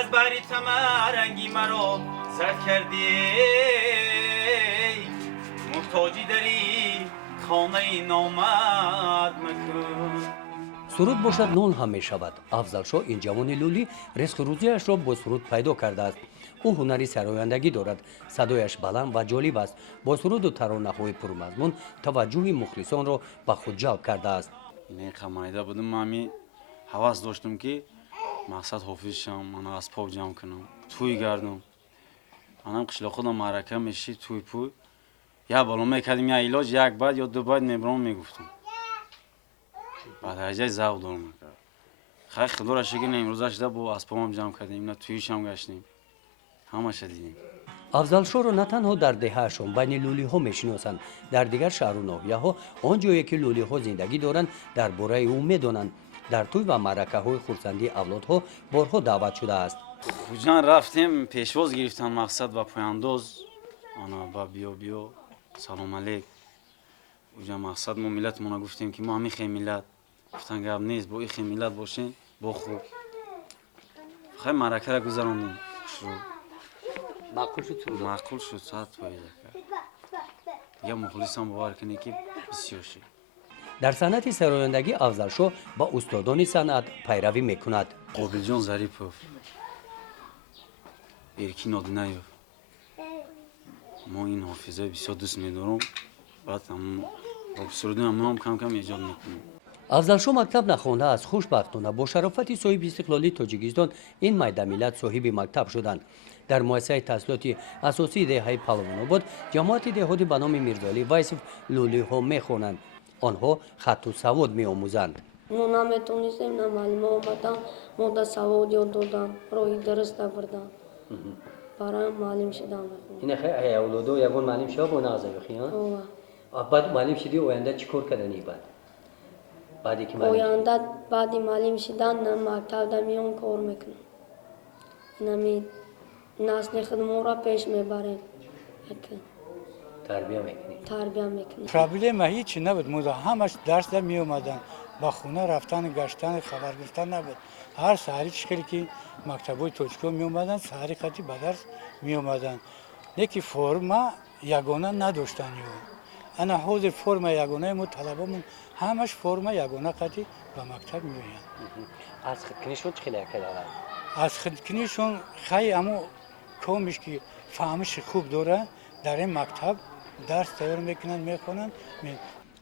از بری تمرنگی مرا زد کردی محتاجی داری خانه نامد مکن. سرود باشد نان هم می شود. افضل شاه این جوان لولی رزق روزیش را با سرود پیدا کرده است. او هنری سرایندگی دارد. صدایش بلند و جالب است. با سرود و ترانه‌های پرمضمون توجه مخلصان را به خود جلب کرده است. این خمایده بودم مامی حواس داشتم که مقصد حافظ شم من اسباب جمع کنم توی گردم منم قشلا خودم معرکه میشی توی پوی یا بالا میکردیم یا علاج یک بعد یا دو بعد میبرام میگفتم بعد هجای زاو دارم میکرد خیلی خدا را شکر امروزش ده با اسبابم جمع کردیم نه تویش هم گشتیم همش دیدیم. افضل شاه را نه تنها در دهه‌شان بین لولی ها میشناسند، در دیگر شهر و ناحیه ها آنجایی که لولی ها زندگی دارند درباره او میدانند. در توی و معرکه های خرسندی اولادها بارها دعوت شده است. خوجان رفتیم پیشواز گرفتن مقصد و پایانداز آنا با بیا سلام علیک اوجا مقصد ما ملت مانا گفتیم که ما همین خیلی ملت گفتن گفت نیست با این خیلی ملت باشین با خوب خیلی معرکه را گذراندیم معقول شد ساعت پایده کرد یا مخلص هم باور کنی که بسیار شد. در صنعت سرایندگی افضل شاه با استادان صنعت پیروی میکند. قابل جان ظریفوف ایرکی نادنایوف ما این حافظه بسیار دوست می‌دارم بعد هم سرودن هم کم کم ایجاد میکنیم. افضل شاه مکتب نخوانده است. خوشبختانه با شرافت صاحب استقلالی تاجیکستان این میدان ملت صاحب مکتب شدند. در مؤسسه تحصیلات اساسی دهه پهلوان آباد جماعت دهاتی به نام میرزاعلی وایسف لولی ها میخوانند. آنها خط و سواد میآموزند. ما نمیتونستیم نه معلم آمدن ما در سواد یاد دادن روی درست آوردن برای معلم شدم. این خیلی اولادو یگان معلم شد و نازه بخیان. بعد معلم شدی آینده چیکار کردنی بعدی که معلم آینده بعدی معلم شدن نه مکتب در میان کار میکنم. نمی نسل خودمون را پیش میبریم. تربیه میکنیم. پرابلم هیچی نبود. مودا همش درس در می اومدن. با خونه رفتن گشتن خبر گرفتن نبود. هر سحری چخیلی که مکتبای توچکو می اومدن سحری خطی به درس می اومدن. لیکی فرما یگانه نداشتن انا حوض فرما یگانه مو طلبامون همش فرما یگانه خطی به مکتب می آیند. از خودکنیشون چه خیلی کردن؟ از خودکنیشون خیلی امو کومش که فهمش خوب داره در این مکتب درس تیار میکنن میخونن.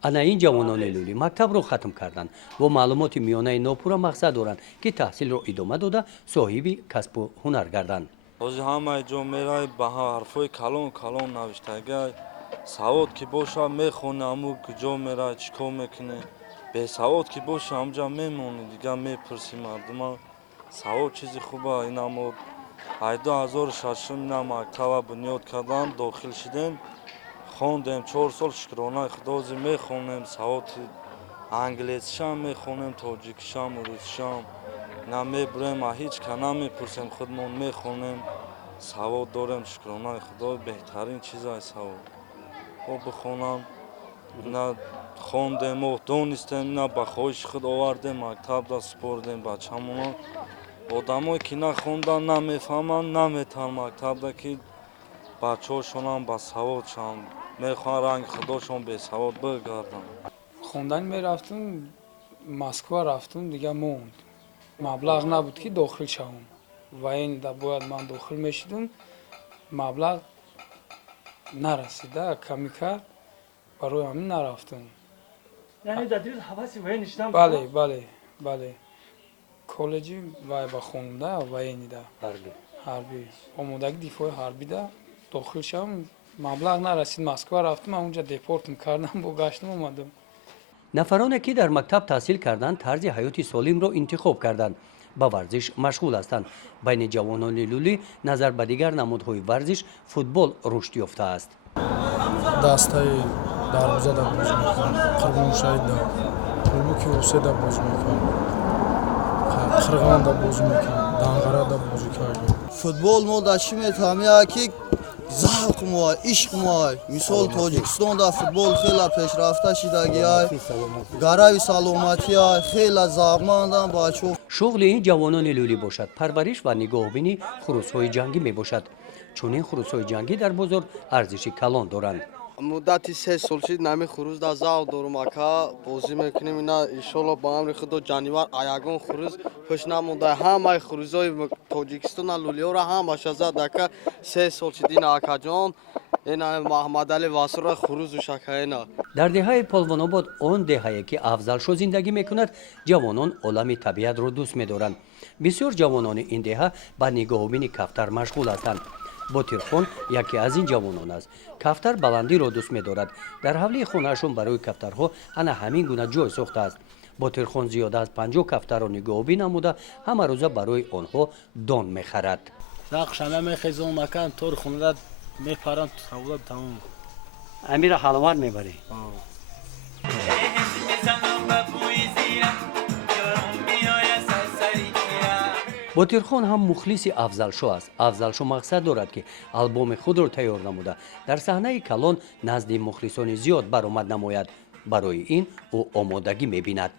انا این جوانان لولی مکتب رو ختم کردند و معلومات میانه ناپور مقصد دارند که تحصیل رو ادامه داده صاحب کسب و هنر گردند. از همه جا میرای به حرفای کلان نوشته اگر سواد که باشه میخونه امو کجا میرای چیکار میکنه به سواد که باشه همجا میمونه دیگه میپرسی مردم سواد چیزی خوبه این امو 2006 مکتب بنیاد کردم داخل شدیم خوندیم 4 سال شکرانه خدازی میخونیم سواد انگلیسی هم میخونیم تاجیکی هم روسی هم نمیبریم هیچ که نمیپرسیم خودمون میخونیم سواد داریم شکرانه خدا بهترین چیز های سواد با بخونم نه خوندیم و دونستیم نه بخواهش خود آوردیم مکتب دا سپردیم بچه همونا آدمایی که نخوندن نمیفهمن نمیتن مکتب دا که بچه هاشون هم با سواد شن میخوان رنگ خداشون به سواد بگردن. خوندن میرفتم مسکو رفتم دیگه موند مبلغ نبود که داخل شوم و این دا باید من داخل میشدم مبلغ نرسیده کمی کرد برای همین نرفتم. یعنی در دیروز حواسی وای نشدم. بله کالجی وای با خونده و این دا حربی آمودگی دفاع حربی دا داخل شوم مبلغ نرسید مسکو رفتم اونجا دیپورت کردم با گشتم اومدم. نفرانی که در مکتب تحصیل کردند طرز حیاتی سالم را انتخاب کردند. با ورزش مشغول هستند. بین جوانان لولی نظر به دیگر نمودهای ورزش فوتبال رشد یافته است. دستای دروازه دا باز میکنن قربان شهید دا قلبوکی اوسه دا باز میکنن خرغان دا باز میکنن دانغره دا باز میکنن. فوتبال ما داشتیم تامیه که завқ муай ишқ муай мисол тоҷикистонда футбол хела пешрафта шидагиай гарави саломатиай хела завқмандам бачо шуғли ин ҷавонони лӯлӣ бошад парвариш ва нигоҳбини хурусҳои ҷангӣ мебошад чунин хурусҳои ҷангӣ дар бозор арзиши калон доранд муддати 3 сол шид нами хурус да зав дорум ака бозӣ мекунем ина иншолло ба амри худо ҷанивар аягон хурус пӯш намуда ҳамаи хурусҳои тоҷикистона лӯлиҳоро ҳамаша зад ака 3 сол шид ина акаҷон ина маҳмадали васура хурузушакаена дар деҳаи полвонобод он деҳае ки афзалшо зиндагӣ мекунад ҷавонон олами табиатро дӯст медоранд бисёр ҷавонони ин деҳа ба нигоҳубини кафтар машғул ҳастанд ботирхон яке аз ин ҷавонон аст кафтар баландиро дӯст медорад дар ҳавлии хонаашон барои кафтарҳо ана ҳамин гуна ҷой сохтааст ботирхон зиёда аз 50 кафтарро нигоҳубӣ намуда ҳамарӯза барои онҳо дон мехарад нақшана мехезом акан тор хунада мепаранд савдо тамом амира ҳаловар мебарӣ ботирхон ҳам мухлиси афзалшо аст афзалшо мақсад дорад ки албоми худро тайёр намуда дар саҳнаи калон назди мухлисони зиёд баромад намояд барои ин ӯ омодагӣ мебинад